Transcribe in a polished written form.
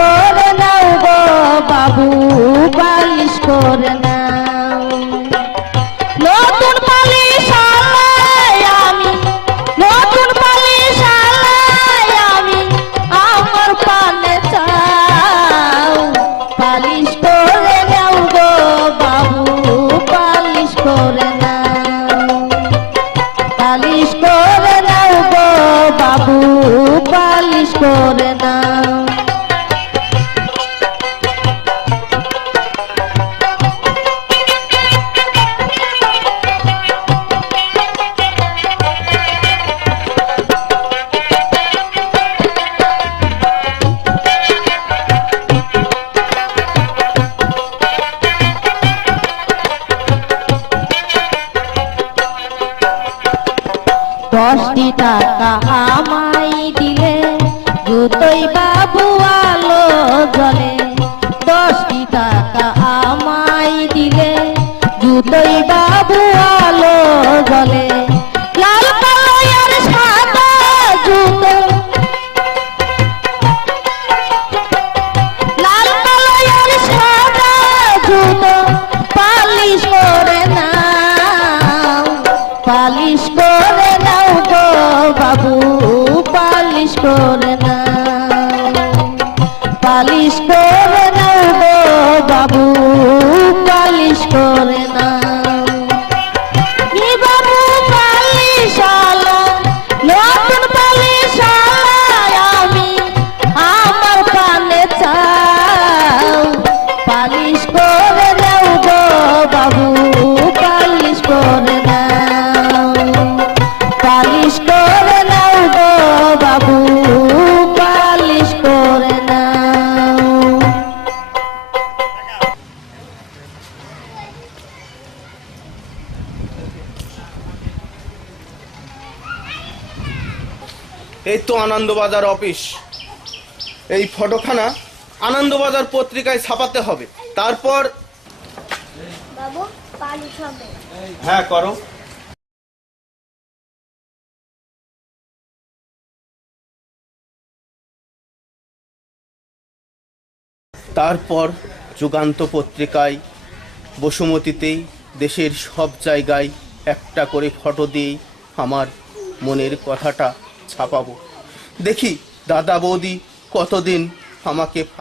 করে নাও গো বাবু পালিশ করে নাও নতুন পালিশ আলাই আমি নতুন পালিশ আলাই আমি আমার পানে চাও পালিশ করে নাও গো বাবু পালিশ করে নাও পালিশ করে নাও গো বাবু পালিশ করে নাও দশটি টাকা আমায় দিলে জুতোই বাবু আলো জ্বলে 10টি টাকা আমায় দিলে জুতোই বাবু আলো জ্বলে লাল কালো আর সাদা জুতো লাল কালো আর সাদা জুতো পালিশ করে নাও পালিশ করে নাও গো বাবু পালিশ করে নাও পালিশ করে নাও গো বাবু পালিশ করে নাও নি বাবু পালিশ আলা নতুন পালিশ আলাই আমি আমার কানে চাও পালিশ করে নাও গো বাবু পালিশ করে নাও পালিশ করে নাও গো বাবু পালিশ করে নাও এই তো আনন্দবাজার অফিস। এই ফটোখানা আনন্দবাজার পত্রিকায় ছাপাতে হবে, তারপর বাবু পালিশ হবে। হ্যাঁ করো। তারপর যুগান্ত পত্রিকায়, বসুমতীতেই, দেশের সব জায়গায় একটা করে ফটো দিয়ে আমার মনের কথাটা ছাপাবো। দেখি দাদা বৌদি কতদিন আমাকে